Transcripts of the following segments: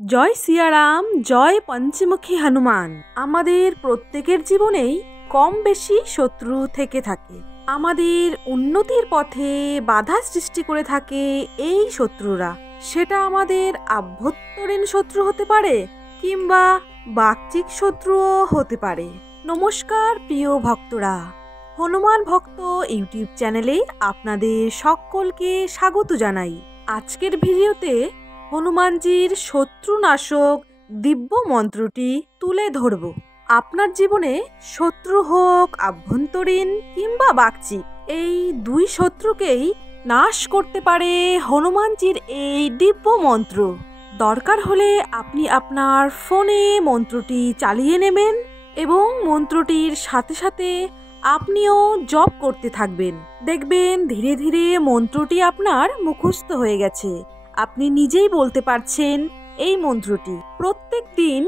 জয় সিয়ারাম, জয় পঞ্চমুখী হনুমান। আমাদের প্রত্যেকের জীবনেই কম বেশি শত্রু থেকে থাকে। আমাদের উন্নতির পথে বাধা সৃষ্টি করে থাকে এই শত্রুরা। সেটা আমাদের আভ্যন্তরীণ শত্রু হতে পারে কিংবা বাহ্যিক শত্রুও হতে পারে। নমস্কার প্রিয় ভক্তরা, হনুমান ভক্ত ইউটিউব চ্যানেলে আপনাদের সকলকে স্বাগত জানাই। আজকের ভিডিওতে হনুমানজির শত্রুনাশক দিব্য মন্ত্রটি তুলে ধরব। আপনার জীবনে শত্রু হোক আভ্যন্তরীণ কিংবা বাহ্যিক, এই দুই শত্রুকেই নাশ করতে পারে হনুমানজির এই দিব্য মন্ত্র। দরকার হলে আপনি আপনার ফোনে মন্ত্রটি চালিয়ে নেবেন এবং মন্ত্রটির সাথে সাথে আপনিও জপ করতে থাকবেন। দেখবেন ধীরে ধীরে মন্ত্রটি আপনার মুখস্থ হয়ে গেছে। আপনি নিজেই বলতে পারছেন এই মন্ত্রটি। প্রত্যেক দিন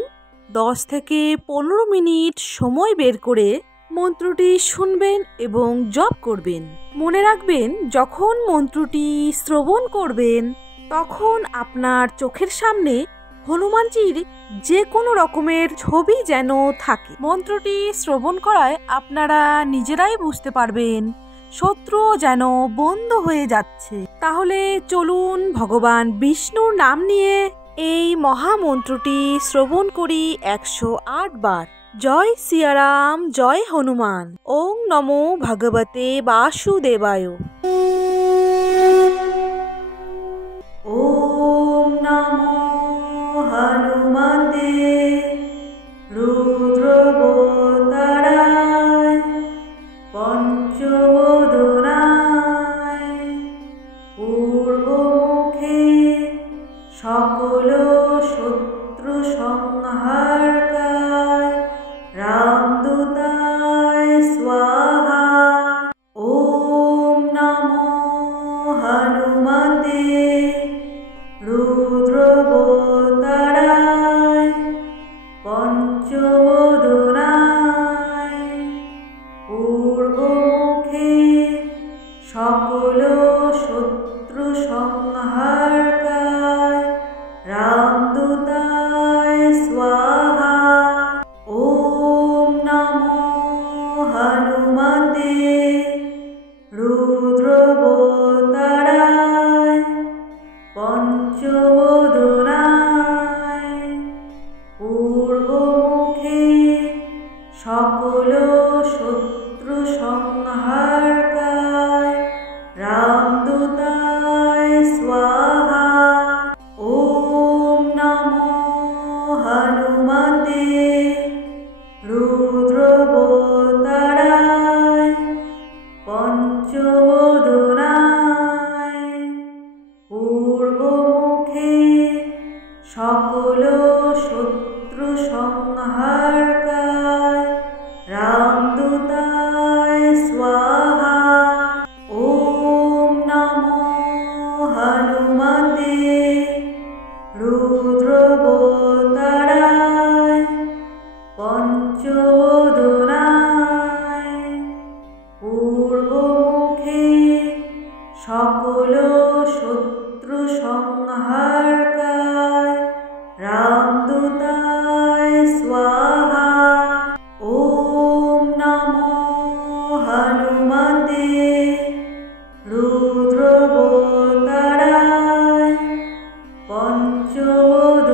10 থেকে 15 মিনিট সময় বের করে মন্ত্রটি শুনবেন এবং জপ করবেন। মনে রাখবেন, যখন মন্ত্রটি শ্রবণ করবেন তখন আপনার চোখের সামনে হনুমানজির যে কোনো রকমের ছবি যেন থাকে। মন্ত্রটি শ্রবণ করায় আপনারা নিজেরাই বুঝতে পারবেন শত্রু যেন বন্ধ হয়ে যাচ্ছে। তাহলে চলুন ভগবান বিষ্ণুর নাম নিয়ে এই মহামন্ত্রটি শ্রবণ করি 108 বার। জয় সিয়ারাম, জয় হনুমান। ওং নমো ভগবতে বাসুদেবায়। ওম নমো হনুমতে রুদ্রবতারায় পঞ্চবদনায় পূর্বমুখে সকল শত্রু সংহারকায় রামদূতায় স্বাহা। ওম নমো হনুমতে রুদ্রবতারায় পঞ্চবদনায় পূর্বমুখে সকল শত্রু সংহারকায় রামদূতায় স্বাহা। ওম নমো হনুমতে রুদ্রবতারায় পঞ্চবদনায় পূর্বমুখে সকল শত্রু সংহারকায় রামদূতায় স্বাহা। ওম নমো হনুমতে রুদ্রবতারায় পঞ্চবদনায় পূর্বমুখে সকল শত্রু সংহারকায় রামদূতায় স্বাহা। ওম নমো হনুমতে রুদ্রবতারায় পঞ্চবদনায় পূর্বমুখে সকল শত্রু সংহারকায় রামদূতায় স্বাহা। ওম নমো হনুমতে রুদ্রবতারায় পঞ্চবদনায়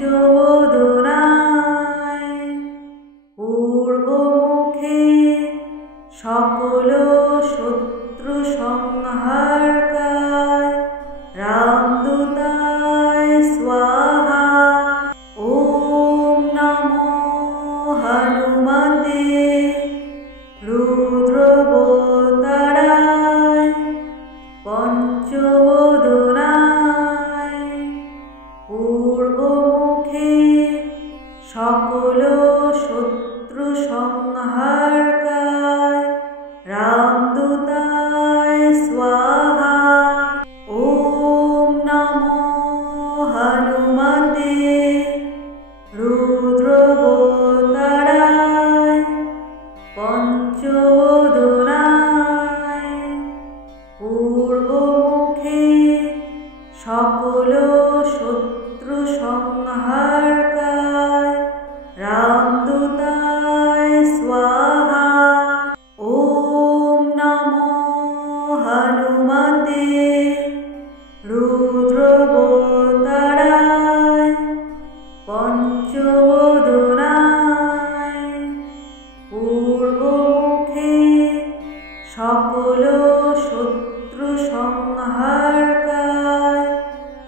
পঞ্চবদনায় পূর্বমুখে সকল শত্রু সংহারকায় রামদূতায় স্বাহা। ওম নমো হনুমতে রুদ্রবতারায় পঞ্চবদনায় পূর্বমুখে সকল শত্রু সংহারকায় রামদূতায় স্বাহা। ওম নমো হনুমতে রুদ্রবতারায় পঞ্চবদনায় পূর্বমুখে সকল শত্রু সংহারকায় রামদূতায় স্বাহা। ওম নমো হনুমতে রুদ্রবতারায় পঞ্চবদনায় পূর্বমুখে সকল শত্রু সংহারকায়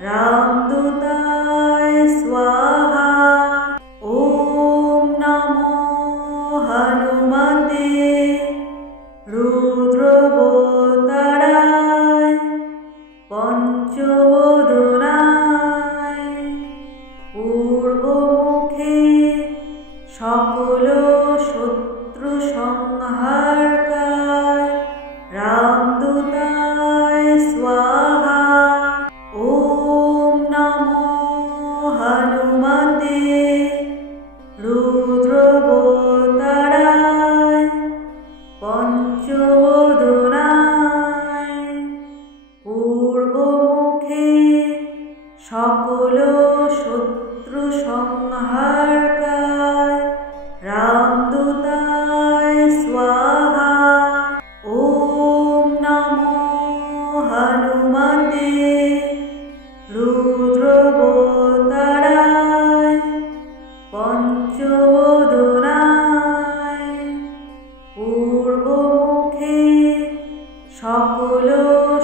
রামদূতায় স্বাহা। ওম নমো হনুমতে রুদ্রবতারায় পঞ্চবদনায় পূর্বমুখে সকল শত্রু সংহারকায় রামদূতায় স্বাহা। ওম নমো হনুমতে রুদ্রবতারায় পঞ্চবদনায় পূর্বমুখে সকল শত্রু সংহারকায় রামদূতায় স্বাহা। ওম নমো হনুমতে রুদ্রবতারায় পঞ্চবদনায় পূর্বমুখে সকল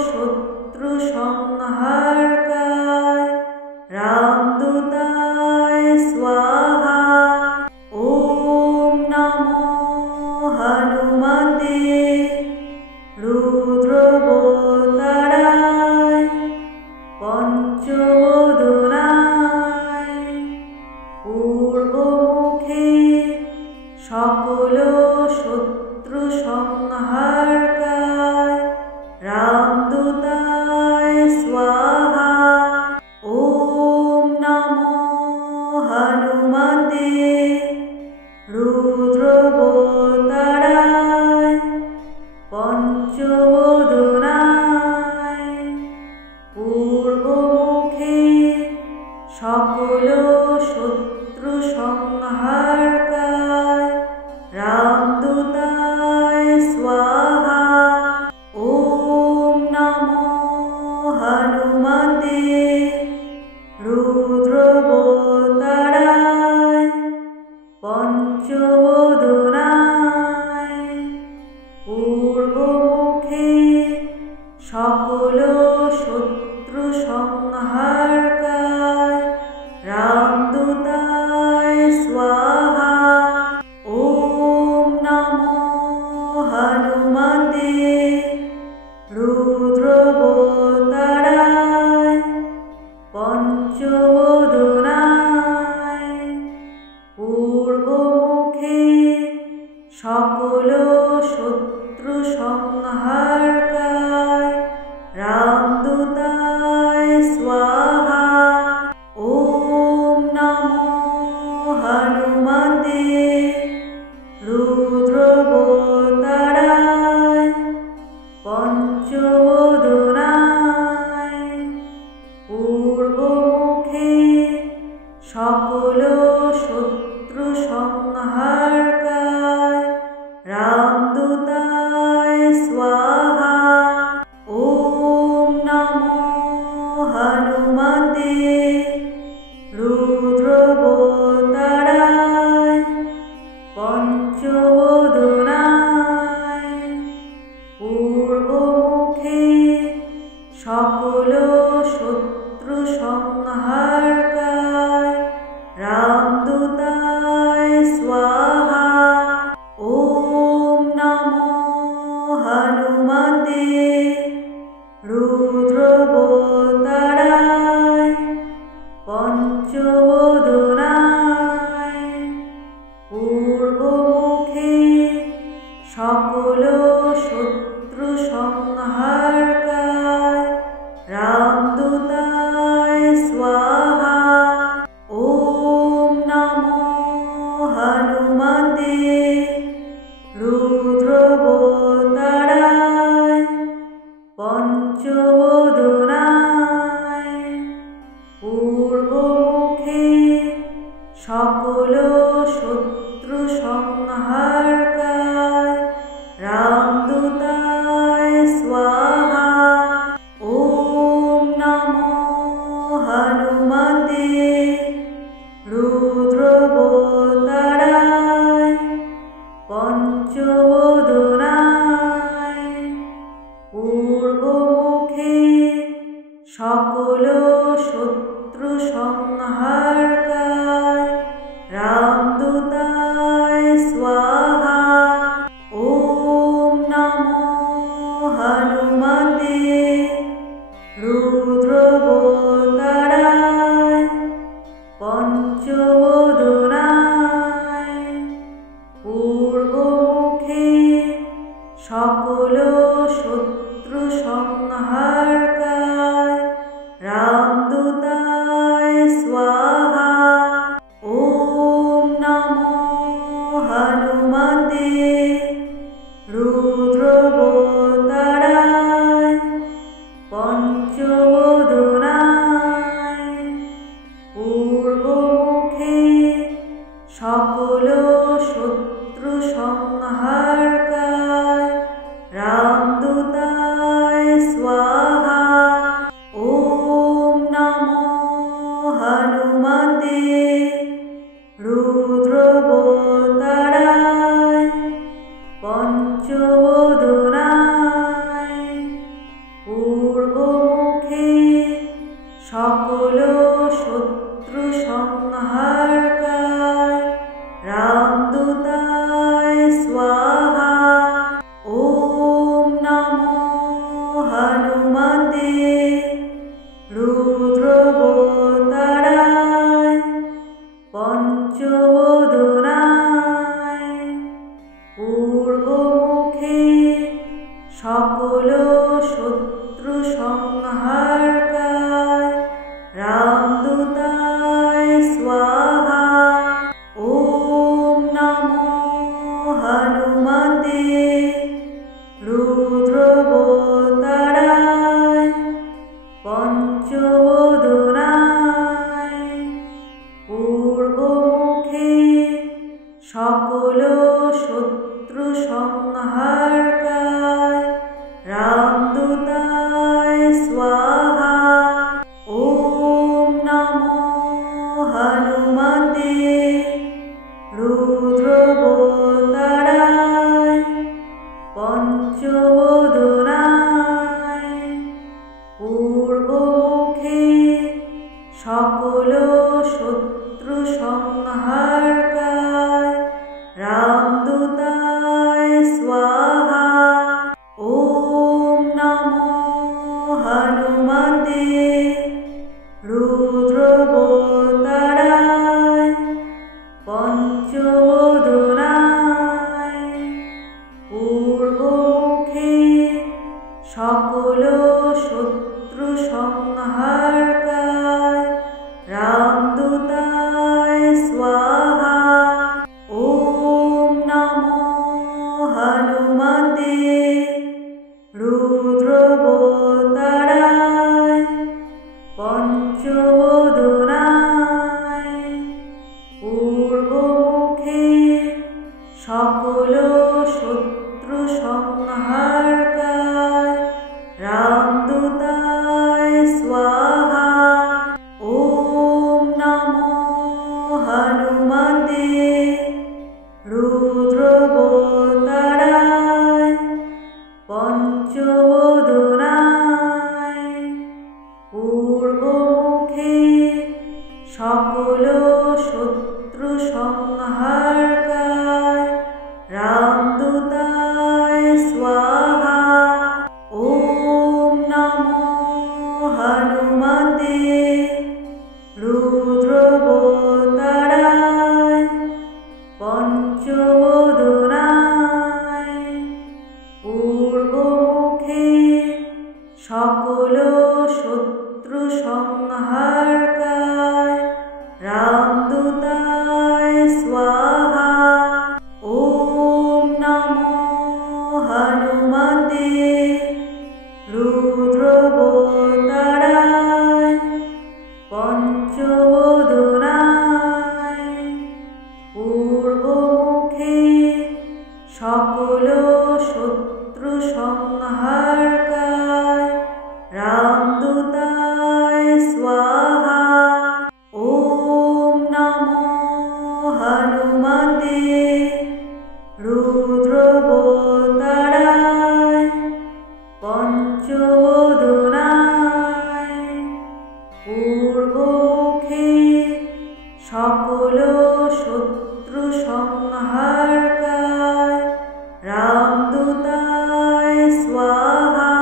শত্রু সংহারকায় রামদূতায় স্বাহা। ওম নমো হনুমতে রুদ্রবতারায় পঞ্চবদনায় পূর্বমুখে সকল শত্রু সংহারকায় রামদূতায় স্বাহা। ওম নমো হনুমতে রুদ্রবতারায় পঞ্চবদনায় পূর্বমুখে সকল শত্রু সংহারকায় রামদূতায় স্বাহা। ওম নমো হনুমতে রুদ্রবতারায় পঞ্চবদনায় পূর্বমুখে সকল শত্রু সংহারকায় রামদূতায় স্বাহা। ওম নমো হনুমতে রুদ্রবতারায় পঞ্চবদনায় পূর্বমুখে সকল শত্রু সংহারকায় রামদূতায় স্বাহা। ওম নমো হনুমতে রুদ্রবতারায় পঞ্চবদনায় পূর্বমুখে সকল শত্রু সংহারকায় রামদূতায় স্বাহা। ওম নমো হনুমতে রুদ্র পঞ্চবদনায় পূর্বমুখে সকল শত্রু সংহারকায় রামদূতায় স্বাহা। ওম নমো হনুমতে রুদ্রবতারায় পঞ্চবদনায় পূর্বমুখে সকল শত্রু সংহারকায় রামদূতায় স্বাহা। ওম নমো হনুমতে রুদ্রবতারায় পঞ্চবদনায় পূর্বমুখে সকল শত্রু সংহারকায় রামদূতায় স্বাহা। ওম নমো হনুমতে রুদ্রবতারায় পঞ্চবদনায় পূর্বমুখে সকল শত্রু সংহারকায় রামদূতায় স্বাহা। ওম নমো হনুমতে রুদ্রবতারায় পঞ্চবদনায় পূর্বমুখে সকল শত্রু সংহারকায় রামদূতায় স্বাহা। ওম নমো হনুমতে রুদ্রবতারায় পঞ্চবদনায় পূর্বমুখে সকল শত্রু সংহারকায় রামদূতায় স্বাহা। ওম নমো হনুমতে রুদ্রবতারায় পঞ্চবদনায় পূর্বমুখে সকল শত্রু সংহারকায় রামদূতায় স্বাহা। ওম নমো হনুমতে রুদ্রবতারায় পঞ্চবদনায় পূর্বমুখে সকল শত্রু সংহারকায় রামদূতায় স্বাহা। ওম নমো হনুমতে রুদ্রবতারায় পঞ্চবদনায় পূর্বমুখে সকল শত্রু সংহারকায় রামদূতায় স্বাহা। ওম নমো হনুমতে রুদ্রবতারায় পঞ্চবদনায় পূর্বমুখে সকল শত্রু সংহারকায় রামদূতায় স্বাহা। ওম নমো হনুমতে রুদ্রবতারায় পঞ্চবদনায় পূর্বমুখে সকল শত্রু সংহারকায় রামদূতায় স্বাহা। ওম নমো হনুমতে রুদ্রবতারায় পঞ্চবদনায় পূর্বমুখে সকল শত্রু সংহারকায় রামদূতায় স্বাহা।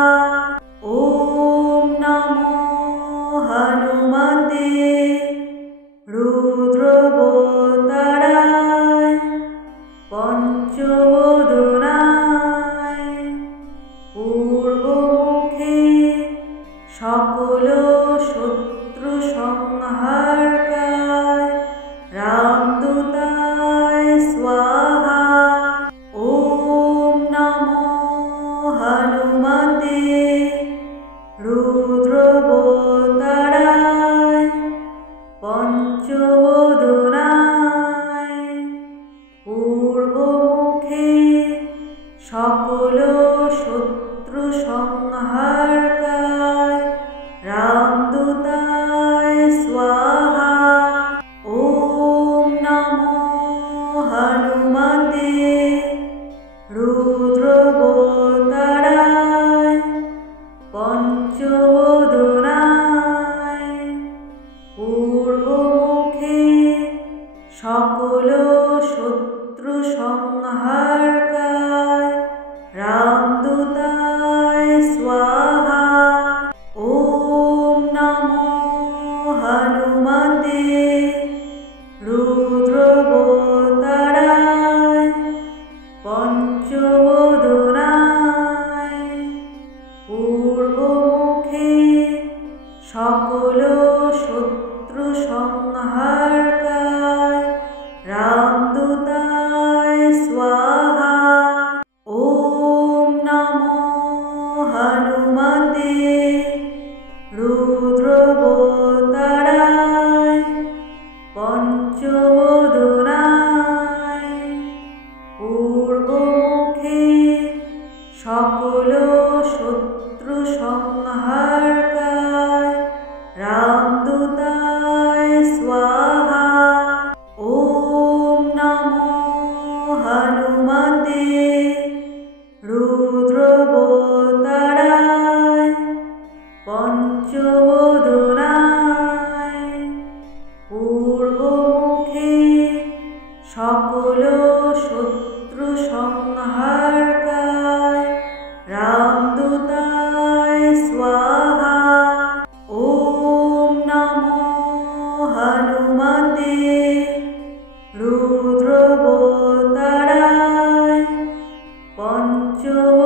ওম নমো হনুমতে রুদ্র সকল শত্রু সংহারকায় রামদূতায় স্বাহা। ওম নমো হনুমতে রুদ্রবতারায় পঞ্চবদনায় পূর্বমুখে সকল শত্রু সংহারকায় রামদূতায় স্বাহা। ওম নমো হনুমতে রুদ্রবতারায় পঞ্চবদনায় পূর্বমুখে সকল শত্রু সংহারকায় রামদূতায় স্বাহা। ওম নমো হনুমতে রুদ্রবতারায় পঞ্চবদনায় পূর্বমুখে সকল শত্রু সংহারকায় রামদূতায় স্বাহা। ওম নমো হনুমতে রুদ্রবতারায় পঞ্চবদনায়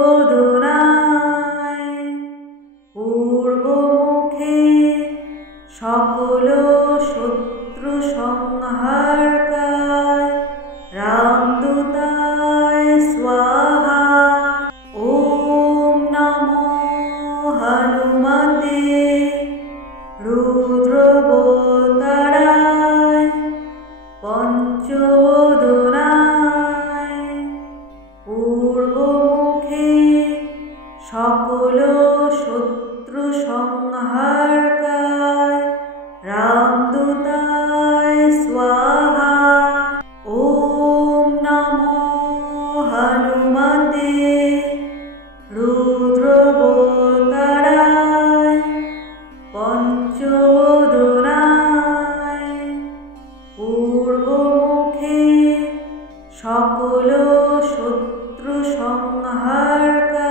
পূর্বমুখে সকল শত্রু সংহারকায় রামদূতায় স্বাহা। ওম নমো হনুমতে রুদ্রবতারায় পঞ্চবদনায় পূর্বমুখে সকল শত্রু সংহারকায় রামদূতায় স্বাহা। ওম নমো হনুমতে রুদ্রবতারায় পঞ্চবদনায় পূর্বমুখে সকল শত্রু সংহারকায়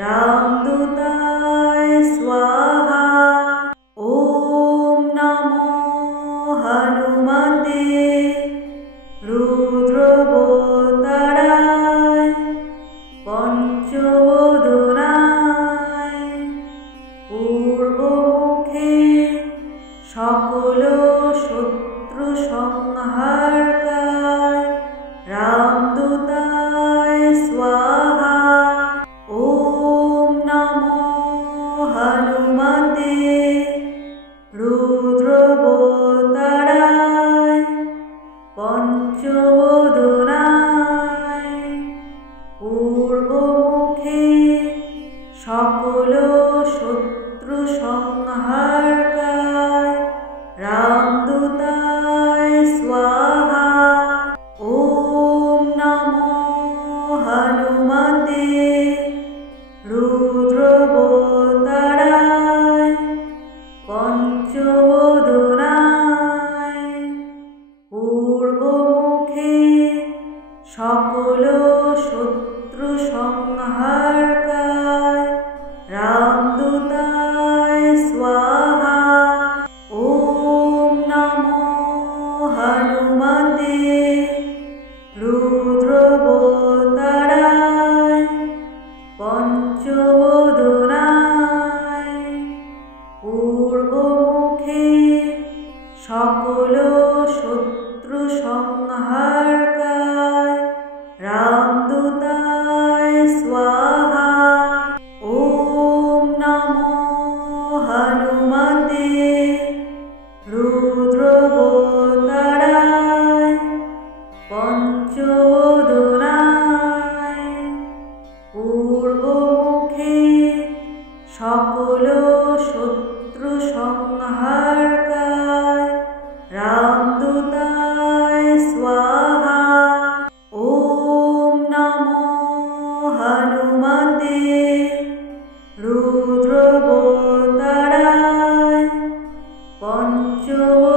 রামদূতায় স্বাহা। ওম নমো হনুমতে রুদ্রবতারায় পঞ্চবদনায় পূর্বমুখে সকল শত্রু সংহারকায় রামদূতায় স্বাহা। ওম নমো হনুমতে রুদ্রবতারায় পঞ্চবদনায় পূর্বমুখে সকল শত্রু সংহারকায় রামদূতায় স্বাহা। ওম নমো হনুমতে রুদ্রবতারায় পঞ্চবদনায় পূর্বমুখে সকল শত্রু সংহারকায় রামদূতায় স্বাহা। ওম নমো হনুমতে রুদ্রবতারায় পঞ্চবদনায় পূর্বমুখে সকল শত্রু সংহারকায় রামদূতায় স্বাহা। ওম নমো হনুমতে রুদ্রবতারায় পঞ্চবদনায় পূর্বমুখে সকল শত্রু সংহারকায় রামদূতায় স্বাহা। ওম নমো হনুমতে রুদ্রবতারায় পঞ্চবদনায়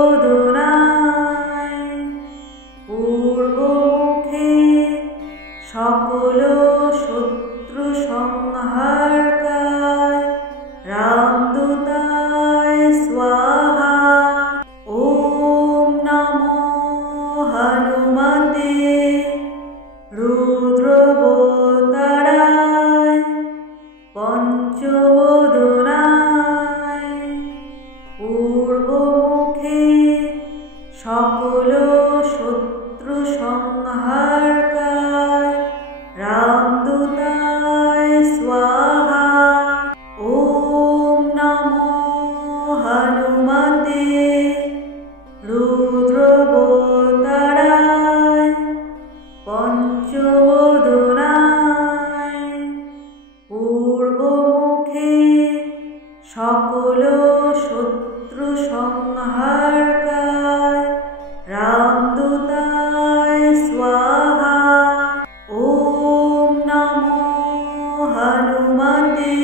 সকল শত্রু সংহারকায় রামদূতায় স্বাহা। ওম নমো হনুমতে রুদ্রবতারায় পঞ্চবদনায়। পূর্বমুখে সকল শত্রু সংহারকায় রামদূতায় স্বাহা। ওম নমো হনুমতে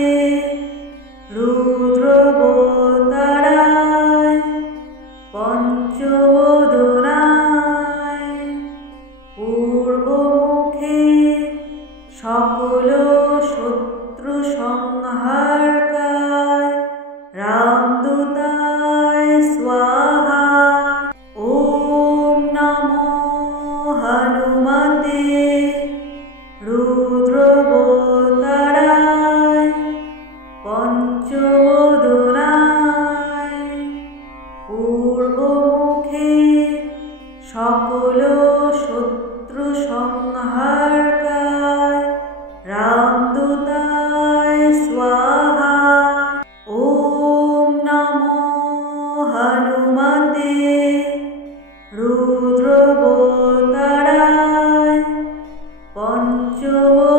রুদ্রবতারায় পঞ্চবদনায়। পূর্বমুখে সকল শত্রু সংহারকায় রামদূতায় স্বাহা। ওম নমো হনুমতে রুদ্রবতারায় পঞ্চবদনায়। পূর্বমুখে সকল শত্রু সংহারকায় রামদূতায় স্বাহা। ওম নমো হনুমতে রুদ্রবতারায় পঞ্চবদনায়।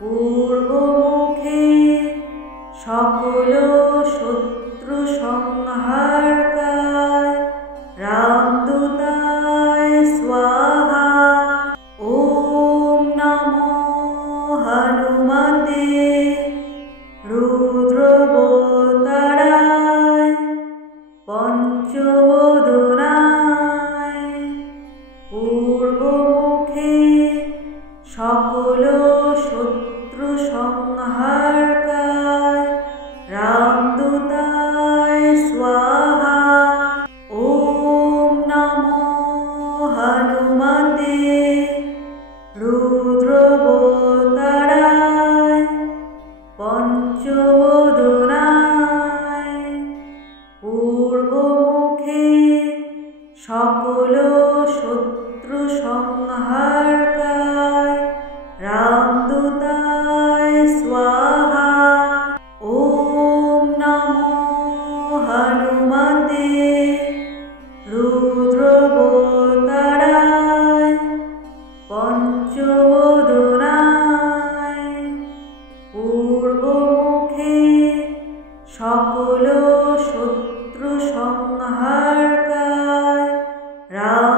পূর্বমুখে সকল শত্রু সংহারকায় রামদূতায় স্বাহা। ওম নমো হনুমতে রুদ্রবতারায় পঞ্চবদনায়। পূর্বমুখে সকল শত্রু সংহারকায় রামদূতায় স্বাহা। ওম নমো হনুমতে রুদ্রবতারায় পঞ্চবদনায়। পূর্বমুখে সকল শত্রু সংহারকায় রামদূতায় স্বাহা। ওম নমো হনুমতে রুদ্রবতারায় পঞ্চবদনায়। পূর্বমুখে সকল শত্রু সংহারকায় রাম